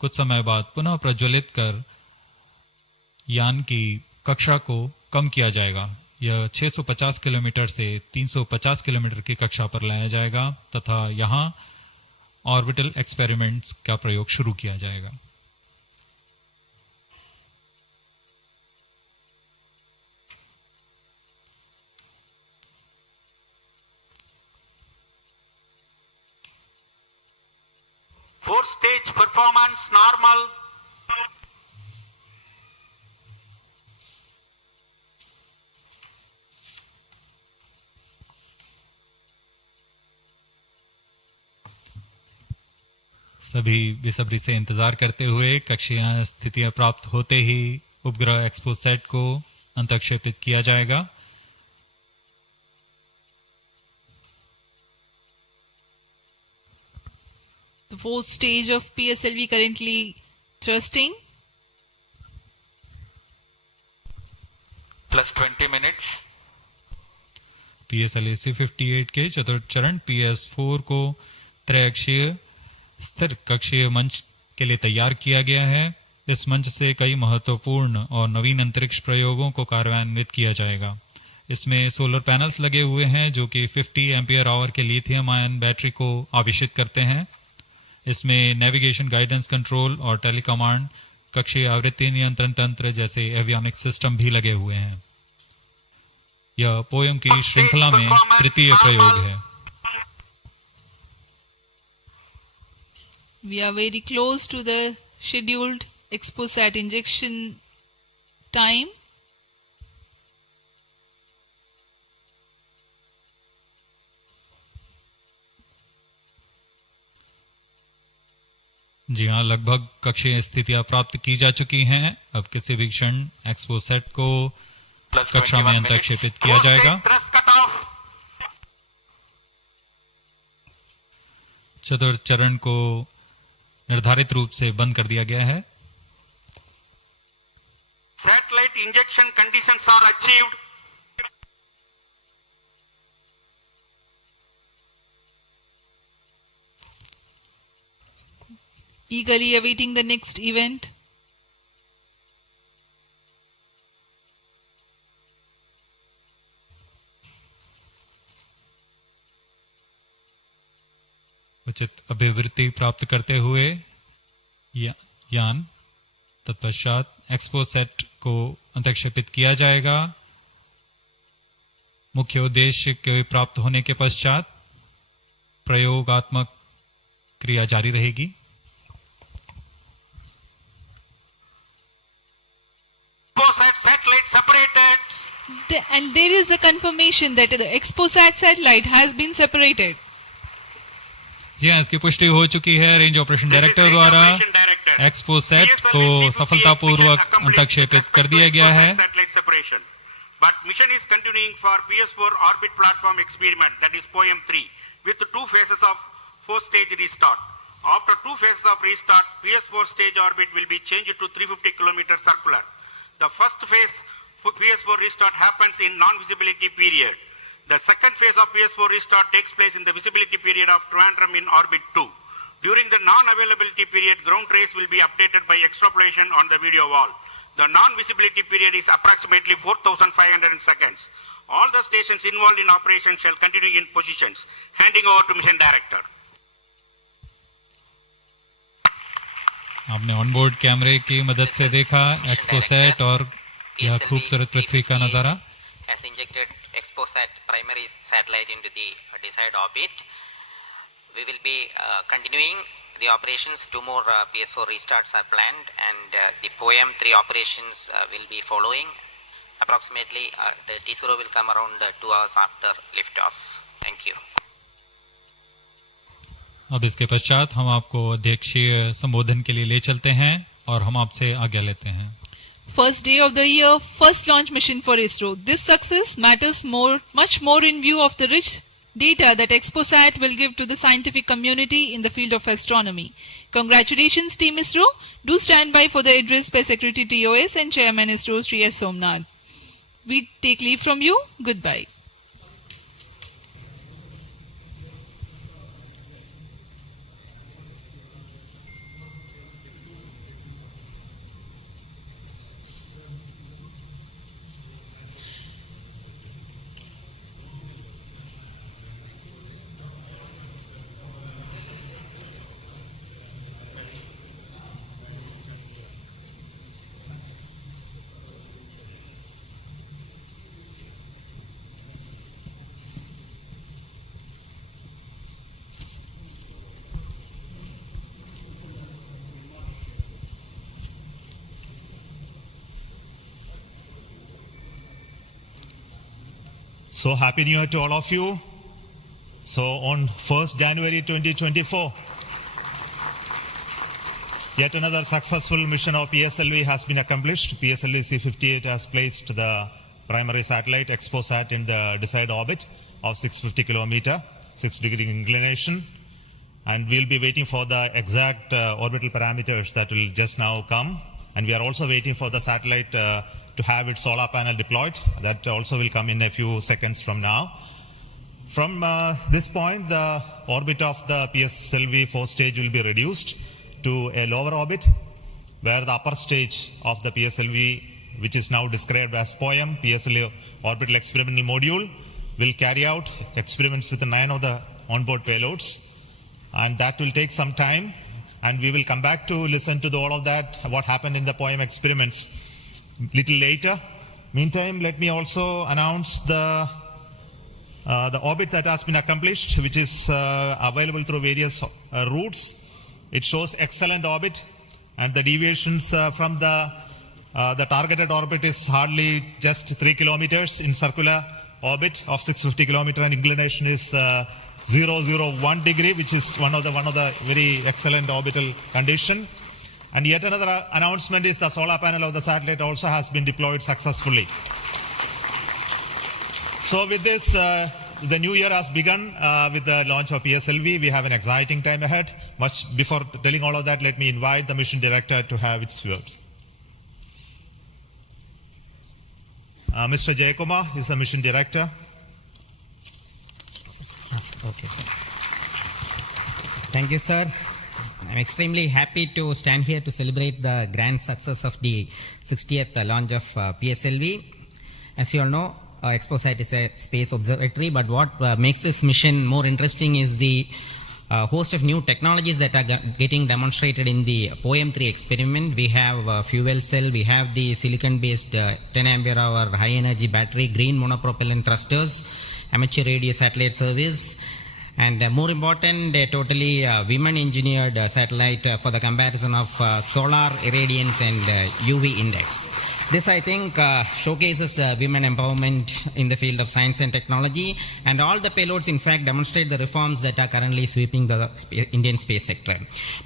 कुछ समय बाद पुनः प्रज्वलित कर यान की कक्षा को कम किया जाएगा। यह 650 किलोमीटर से 350 किलोमीटर की कक्षा पर लाया जाएगा तथा यहां ऑर्बिटल एक्सपेरिमेंट्स का प्रयोग शुरू किया जाएगा। Fourth stage performance normal. सभी बेसब्री से इंतजार करते हुए कक्षीय स्थितियां प्राप्त होते ही उपग्रह एक्सपोसैट को अंतःक्षेपित किया जाएगा। The fourth stage of PSLV currently Thrusting. Plus 20 minutes. PSLV C58 के चतुर्थ चरण PS4 को त्रैअक्षीय स्थिर कक्षीय मंच के लिए तैयार किया गया है। इस मंच से कई महत्वपूर्ण और नवीन अंतरिक्ष प्रयोगों को कार्यान्वित किया जाएगा। इसमें सोलर पैनल्स लगे हुए हैं जो कि 50 एम्पियर आवर के लिथियम आयन बैटरी को आवेशित करते हैं। इसमें नेविगेशन, गाइडेंस, कंट्रोल और टेलीकमांड, कक्षीय आवृत्ति नियंत्रण तंत्र जैसे एवियोनिक सिस्टम भी लगे हुए हैं। यह पोयम की श्रृंखला में तृतीय प्रयोग है। We are very close to the scheduled XpoSat injection time. जी हाँ, लगभग कक्षीय स्थितियां प्राप्त की जा चुकी हैं। अब किसी भी क्षण XpoSat को कक्षा में अंतरक्षेपित किया जाएगा। चतुर्थ चरण को निर्धारित रूप से बंद कर दिया गया है। Satellite injection conditions are achieved. Eagerly awaiting the next event. उचित अभिवृत्ति प्राप्त करते हुए यान तत्पश्चात XpoSat को अंतरक्षेपित किया जाएगा। मुख्य उद्देश्य के प्राप्त होने के पश्चात प्रयोगात्मक क्रिया जारी रहेगी। XpoSat satellite separated. And there is a confirmation that the XpoSat satellite has been separated. जी हाँ, इसकी पुष्टि हो चुकी है रेंज ऑपरेशन डायरेक्टर द्वारा। XpoSat को सफलतापूर्वक अंतरक्षेपित कर दिया गया है। But mission is continuing for PS4 orbit platform experiment, that is POEM 3, with 2 phases of 4-stage restart. After 2 phases of restart, PS4 stage orbit will be changed to 350 km circular. The first phase for PS4 restart happens in non-visibility period. The second phase of PS4 restart takes place in the visibility period of Trivandrum in orbit 2. During the non-availability period, ground trace will be updated by extrapolation on the video wall. The non-visibility period is approximately 4,500 seconds. All the stations involved in operation shall continue in positions. Handing over to mission director. आपने onboard कैमरे की मदद से देखा XpoSat और यह खूबसूरत पृथ्वी का नजारा। Has injected XpoSat primary satellite into the desired orbit. We will be continuing the operations. 2 more PS4 restarts are planned, and the POEM 3 operations will be following. Approximately, the ISRO will come around 2 hours after liftoff. Thank you. अब इसके पश्चात हम आपको अध्यक्षीय संबोधन के लिए ले चलते हैं और हम आपसे आज्ञा लेते हैं। First day of the year, first launch mission for ISRO. This success matters much more in view of the rich data that XpoSat will give to the scientific community in the field of astronomy. Congratulations, Team ISRO. Do stand by for the address by Secretary TOS and Chairman ISRO, Sri S. Somnath. We take leave from you. Goodbye. So happy New Year to all of you. So on 1st January 2024, yet another successful mission of PSLV has been accomplished. PSLV C58 has placed the primary satellite XpoSat in the desired orbit of 650 km, 6 degree inclination. and we'll be waiting for the exact orbital parameters that will just now come. And we are also waiting for the satellite to have its solar panel deployed. That also will come in a few seconds from now. From this point, the orbit of the PSLV fourth stage will be reduced to a lower orbit, where the upper stage of the PSLV, which is now described as POEM, PSLV Orbital Experimental Module, will carry out experiments with 9 of the onboard payloads. And that will take some time, and we will come back to listen to all of that, what happened in the POEM experiments little later. Meantime, let me also announce the orbit that has been accomplished, which is available through various routes. It shows excellent orbit, and the deviations from the targeted orbit is hardly just 3 kilometers in circular orbit of 650 kilometer, and inclination is 001 degree, which is one of the very excellent orbital condition. And yet another announcement is the solar panel of the satellite also has been deployed successfully. So with this, the new year has begun with the launch of PSLV. We have an exciting time ahead. Much before telling all of that, let me invite the mission director to have its words. Mr. Jayakumar is the mission director. Okay. Thank you, sir. I'm extremely happy to stand here to celebrate the grand success of the 60th launch of PSLV. As you all know, XpoSat is a space observatory, but what makes this mission more interesting is the host of new technologies that are getting demonstrated in the POEM-3 experiment. We have fuel cell, we have the silicon-based 10 ampere hour high-energy battery, green monopropellant thrusters, amateur radio satellite service, and more important, a totally women-engineered satellite for the comparison of solar irradiance and UV index. This, I think, showcases women empowerment in the field of science and technology, and all the payloads, in fact, demonstrate the reforms that are currently sweeping the Indian space sector.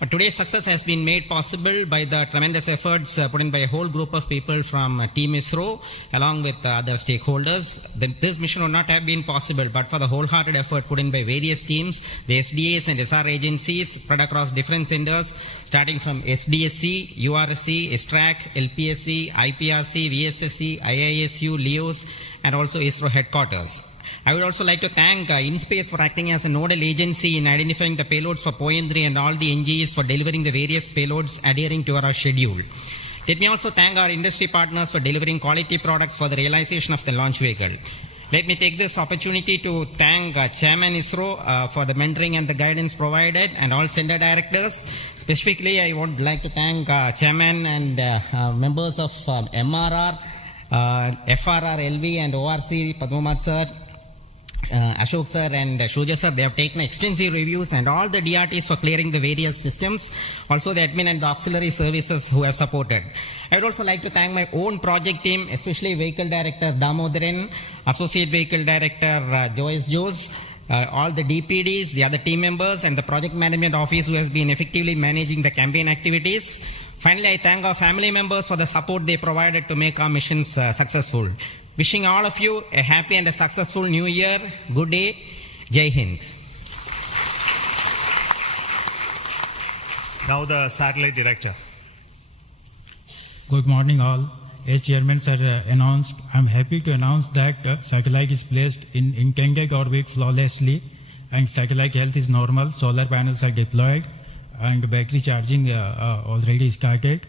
But today's success has been made possible by the tremendous efforts put in by a whole group of people from Team ISRO, along with other stakeholders. This mission would not have been possible but for the wholehearted effort put in by various teams, the SDAs and SR agencies spread across different centers, starting from SDSC, URSC, STRAC, LPSC, IPRC, VSSC, IISU, LEOS, and also ISRO headquarters. I would also like to thank InSpace for acting as a nodal agency in identifying the payloads for POEM-3 and all the NGEs for delivering the various payloads adhering to our schedule. Let me also thank our industry partners for delivering quality products for the realization of the launch vehicle. Let me take this opportunity to thank Chairman ISRO for the mentoring and the guidance provided, and all center directors. Specifically, I would like to thank Chairman and members of MRR, FRR, LV, and ORC, Padmamar sir, Ashok sir and Shuja sir. They have taken extensive reviews, and all the DRTs for clearing the various systems, also the admin and the auxiliary services who have supported. I would also like to thank my own project team, especially Vehicle Director Damodaran, Associate Vehicle Director Joyce Jose, all the DPDs, the other team members, and the Project Management Office who has been effectively managing the campaign activities. Finally, I thank our family members for the support they provided to make our missions successful. Wishing all of you a happy and a successful new year. Good day. Jai Hind. Now the satellite director. Good morning all. As Chairman sir announced, I am happy to announce that satellite is placed in intended orbit flawlessly, and satellite health is normal, solar panels are deployed, and battery charging already started.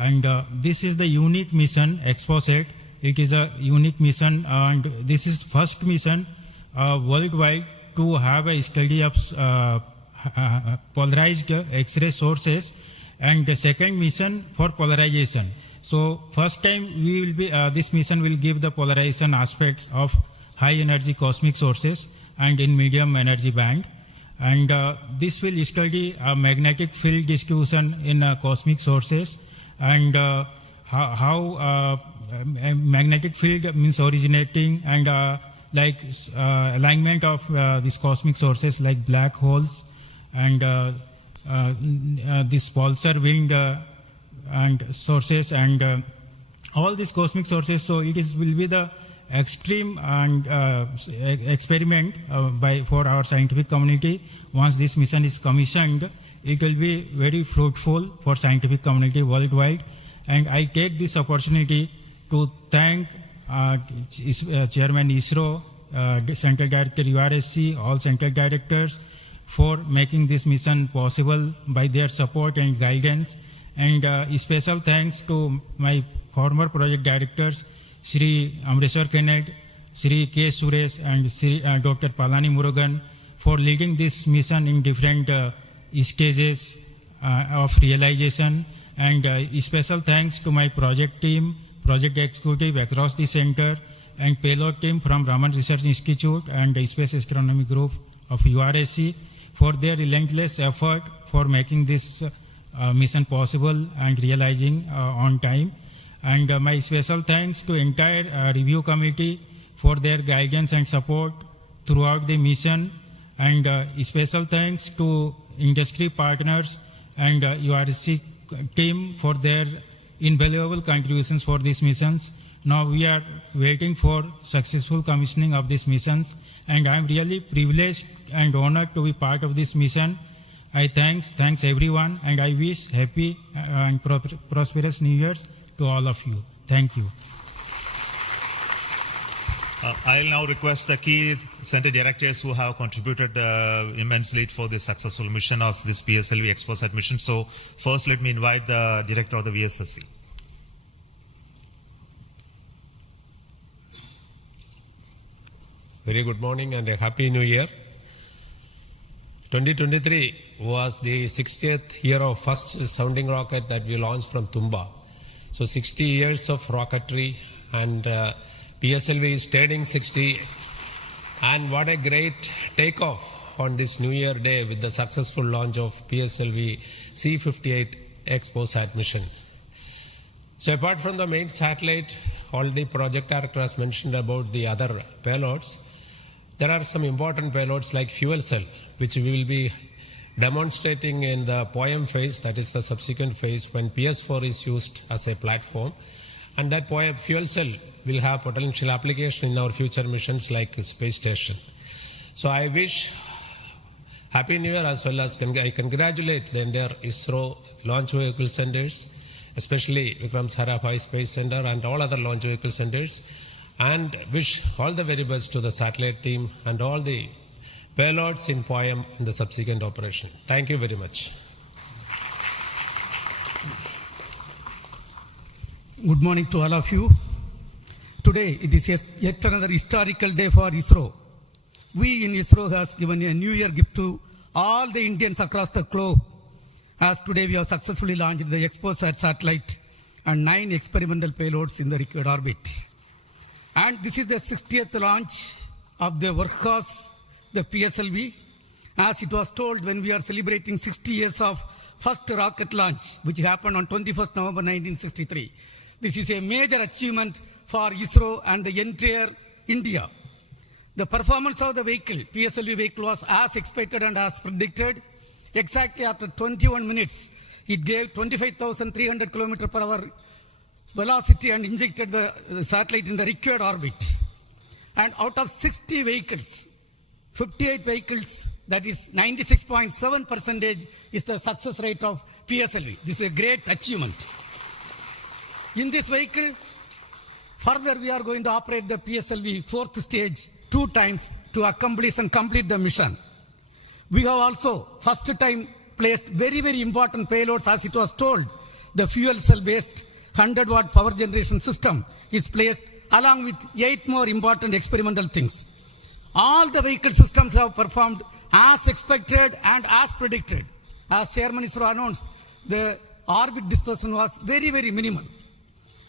And this is the unique mission, XpoSat. It is a unique mission, and this is first mission worldwide to have a study of polarized X-ray sources, and the second mission for polarization. So first time we will be this mission will give the polarization aspects of high energy cosmic sources and in medium energy band, and this will study magnetic field distribution in cosmic sources, and how magnetic field means originating, and alignment of these cosmic sources like black holes, and this pulsar wind and sources, and all these cosmic sources. So it will be the extreme and experiment for our scientific community. Once this mission is commissioned, it will be very fruitful for scientific community worldwide. And I take this opportunity to thank Chairman ISRO, Central Director URSC, all Central Directors for making this mission possible by their support and guidance. And special thanks to my former project directors, Shri Amreshwar Kennedy, Shri K. Suresh, and Shri Dr. Palani Murugan for leading this mission in different stages of realization. And special thanks to my project team, project executive across the center, and payload team from Raman Research Institute and the Space Astronomy Group of URSC for their relentless effort for making this mission possible and realizing on time. And my special thanks to entire review committee for their guidance and support throughout the mission. And special thanks to industry partners and URSC team for their invaluable contributions for these missions. Now we are waiting for successful commissioning of these missions, and I am really privileged and honored to be part of this mission. I thanks everyone, and I wish happy and prosperous New Year's to all of you. Thank you. I'll now request the key center directors who have contributed immensely for the successful mission of this PSLV XpoSat mission. So first, let me invite the director of the VSSC. Very good morning and a happy new year. 2023 was the 60th year of first sounding rocket that we launched from Tumba. So 60 years of rocketry, and PSLV is turning 60. And what a great takeoff on this New Year day with the successful launch of PSLV C58 XpoSat mission. So apart from the main satellite, already project director has mentioned about the other payloads. There are some important payloads like fuel cell, which we will be demonstrating in the POEM phase, that is the subsequent phase when PS4 is used as a platform. And that POEM fuel cell will have potential application in our future missions like space station. So I wish Happy New Year, as well as I congratulate the entire ISRO launch vehicle centers, especially Vikram Sarabhai Space Center and all other launch vehicle centers, and wish all the very best to the satellite team and all the payloads in POEM in the subsequent operation. Thank you very much. Good morning to all of you. Today it is yet another historical day for ISRO. We in ISRO has given a New Year gift to all the Indians across the globe, as today we have successfully launched the XpoSat satellite and 9 experimental payloads in the required orbit. And this is the 60th launch of the workhorse, the PSLV. As it was told when we are celebrating 60 years of first rocket launch, which happened on 21st November 1963. This is a major achievement for ISRO and the entire India. The performance of the vehicle, PSLV vehicle, was as expected and as predicted. Exactly after 21 minutes, it gave 25,300 km per hour velocity and injected the satellite in the required orbit. And out of 60 vehicles, 58 vehicles, that is 96.7% is the success rate of PSLV. This is a great achievement. In this vehicle, further we are going to operate the PSLV 4th stage 2 times to accomplish and complete the mission. We have also first time placed very, very important payloads, as it was told. The fuel cell based 100-watt power generation system is placed along with 8 more important experimental things. All the vehicle systems have performed as expected and as predicted. As Chairman ISRO announced, the orbit dispersion was very, very minimal.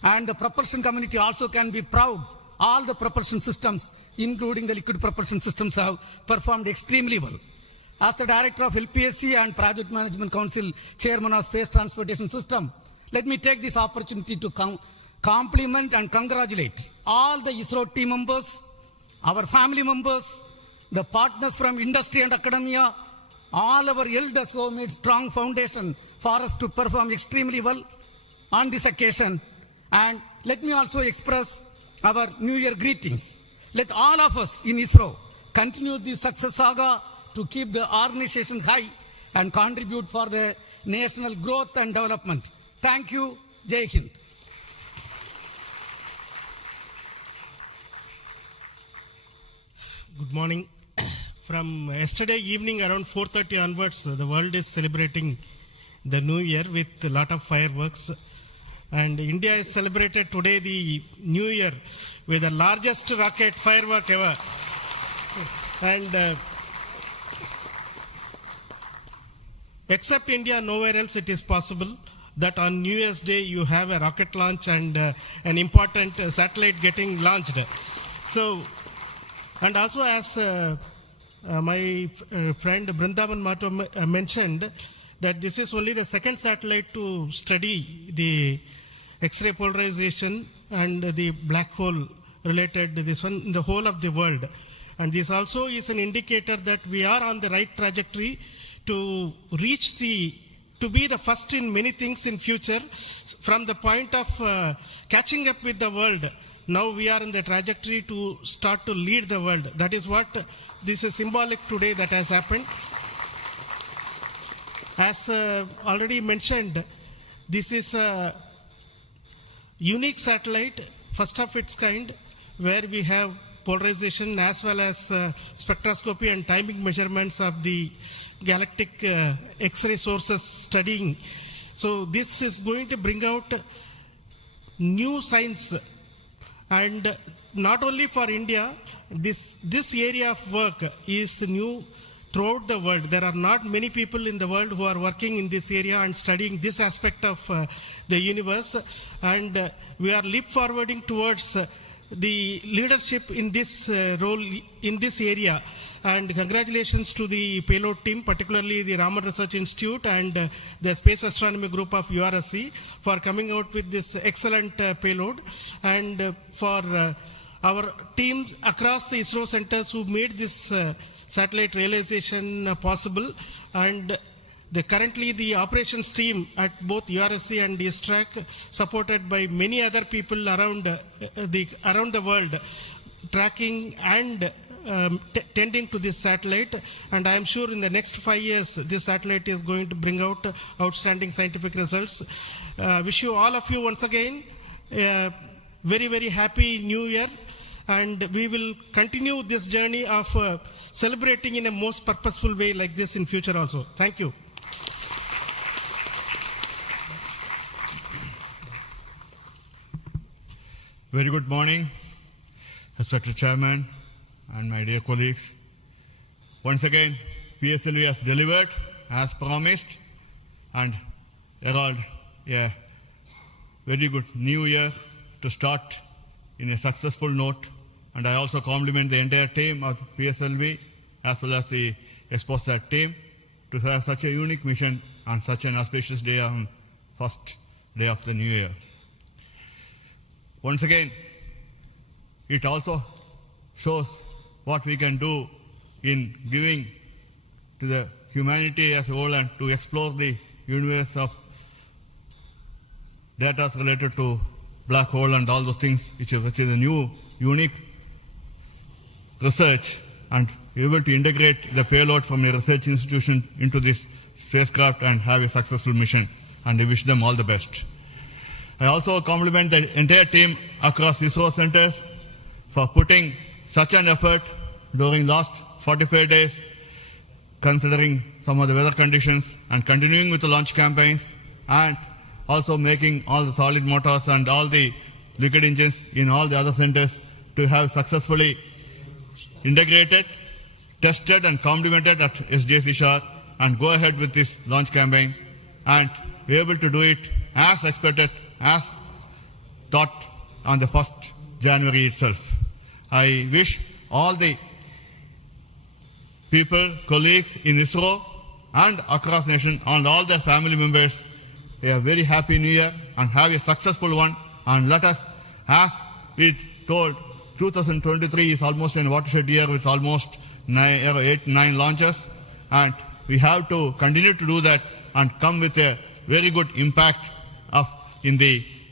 And the propulsion community also can be proud. All the propulsion systems, including the liquid propulsion systems, have performed extremely well. As the Director of LPSC and Project Management Council, Chairman of Space Transportation System, let me take this opportunity to compliment and congratulate all the ISRO team members, our family members, the partners from industry and academia, all our elders who have made strong foundation for us to perform extremely well on this occasion. And let me also express our New Year greetings. Let all of us in ISRO continue this success saga to keep the organization high and contribute for the national growth and development. Thank you. Jai Hind. Good morning. From yesterday evening around 4:30 onwards, the world is celebrating the New Year with a lot of fireworks. And India has celebrated today the New Year with the largest rocket firework ever. And except India, nowhere else it is possible that on New Year's Day you have a rocket launch and an important satellite getting launched. So, and also as my friend Brindavan Mato mentioned, that this is only the second satellite to study the X-ray polarization and the black hole related this one in the whole of the world. And this also is an indicator that we are on the right trajectory to reach to be the first in many things in future. From the point of catching up with the world, now we are in the trajectory to start to lead the world. That is what this is symbolic today that has happened. As already mentioned, this is a unique satellite, first of its kind, where we have polarization as well as spectroscopy and timing measurements of the galactic X-ray sources studying. So this is going to bring out new science, and not only for India, this area of work is new throughout the world. There are not many people in the world who are working in this area and studying this aspect of the universe, and we are leap forwarding towards the leadership in this role in this area. And congratulations to the payload team, particularly the Raman Research Institute and the Space Astronomy Group of URSC for coming out with this excellent payload, and for our teams across the ISRO centers who made this satellite realization possible. And currently the operations team at both URSC and ISTRAC, supported by many other people around the world, tracking and tending to this satellite. And I am sure in the next 5 years this satellite is going to bring out outstanding scientific results. Wish you all of you once again very, very happy New Year, and we will continue this journey of celebrating in a most purposeful way like this in future also. Thank you. Very good morning, respected Chairman and my dear colleagues. Once again, PSLV has delivered as promised and herald a very good new year to start in a successful note. And I also compliment the entire team of PSLV as well as the XpoSat team to have such a unique mission on such an auspicious day on first day of the new year. Once again, it also shows what we can do in giving to the humanity as a whole and to explore the universe of data related to black hole and all those things, which is a new, unique research, and able to integrate the payload from a research institution into this spacecraft and have a successful mission. And I wish them all the best. I also compliment the entire team across ISRO centers for putting such an effort during last 45 days, considering some of the weather conditions, and continuing with the launch campaigns, and also making all the solid motors and all the liquid engines in all the other centers to have successfully integrated, tested and complemented at SJC Shah, and go ahead with this launch campaign and be able to do it as expected, as thought on the 1st January itself. I wish all the people, colleagues in ISRO and across nation and all their family members a very happy new year and have a successful one. And let us, as it told, 2023 is almost a watershed year with almost 8-9 launches, and we have to continue to do that and come with a very good impact of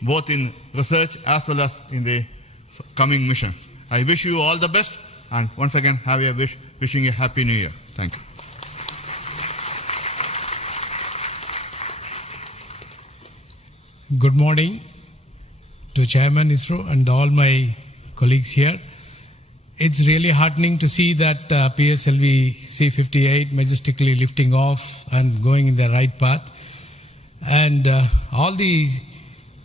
both in research as well as in the coming missions. I wish you all the best, and once again wishing a happy new year. Thank you. Good morning to Chairman ISRO and all my colleagues here. It's really heartening to see that PSLV C-58 majestically lifting off and going in the right path. And all the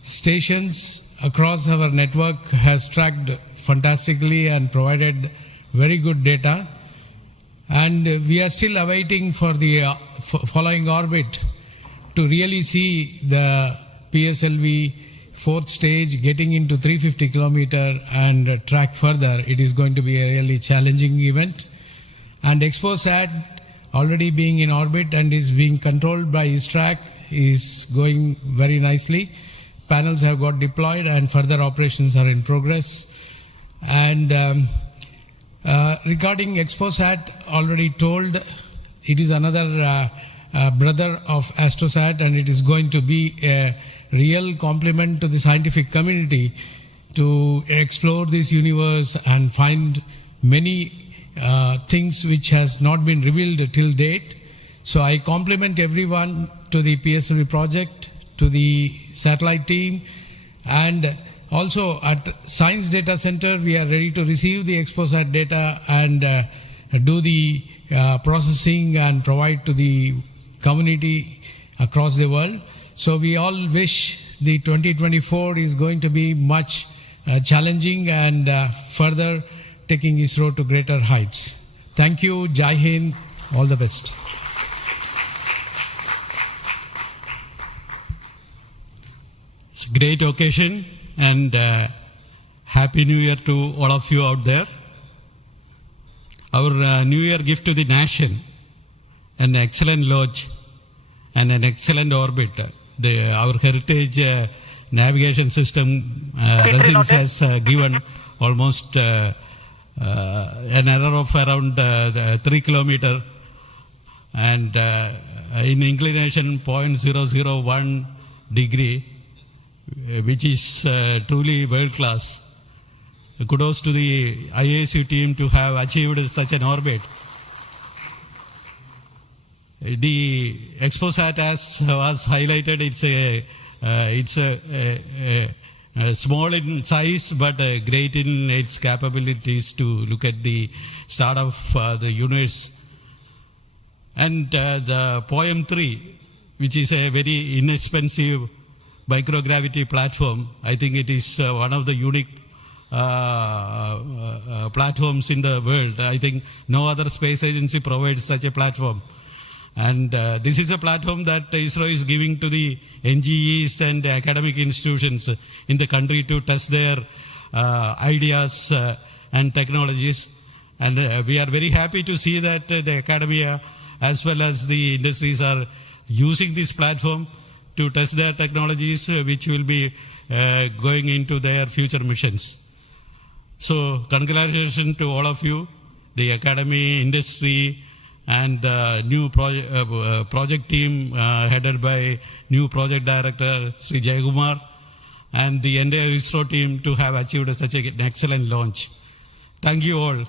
stations across our network has tracked fantastically and provided very good data. And we are still awaiting for the following orbit to really see the PSLV fourth stage getting into 350 kilometer and track further. It is going to be a really challenging event. And XpoSat already being in orbit and is being controlled by ISRO is going very nicely. Panels have got deployed and further operations are in progress. And regarding XpoSat, already told, it is another brother of AstroSat, and it is going to be a real compliment to the scientific community to explore this universe and find many things which has not been revealed till date. So I compliment everyone to the PSLV project, to the satellite team, and also at Science Data Center we are ready to receive the XpoSat data and do the processing and provide to the community across the world. So we all wish the 2024 is going to be much challenging and further taking ISRO to greater heights. Thank you. Jai Hind. All the best. It's a great occasion, and Happy New Year to all of you out there. Our New Year gift to the nation, an excellent launch and an excellent orbit. Our heritage navigation system Resins has given almost an error of around 3 kilometers and in inclination 0.001 degree, which is truly world class. Kudos to the IASU team to have achieved such an orbit. The XpoSat, as was highlighted, it's a small in size but great in its capabilities to look at the start of the universe. And the POEM-3, which is a very inexpensive microgravity platform, I think it is one of the unique platforms in the world. I think no other space agency provides such a platform. And this is a platform that ISRO is giving to the NGEs and academic institutions in the country to test their ideas and technologies. And we are very happy to see that the academia as well as the industries are using this platform to test their technologies, which will be going into their future missions. So congratulations to all of you, the academy, industry, and the new project team headed by new project director Sri Jayakumar, and the entire ISRO team to have achieved such an excellent launch. Thank you all.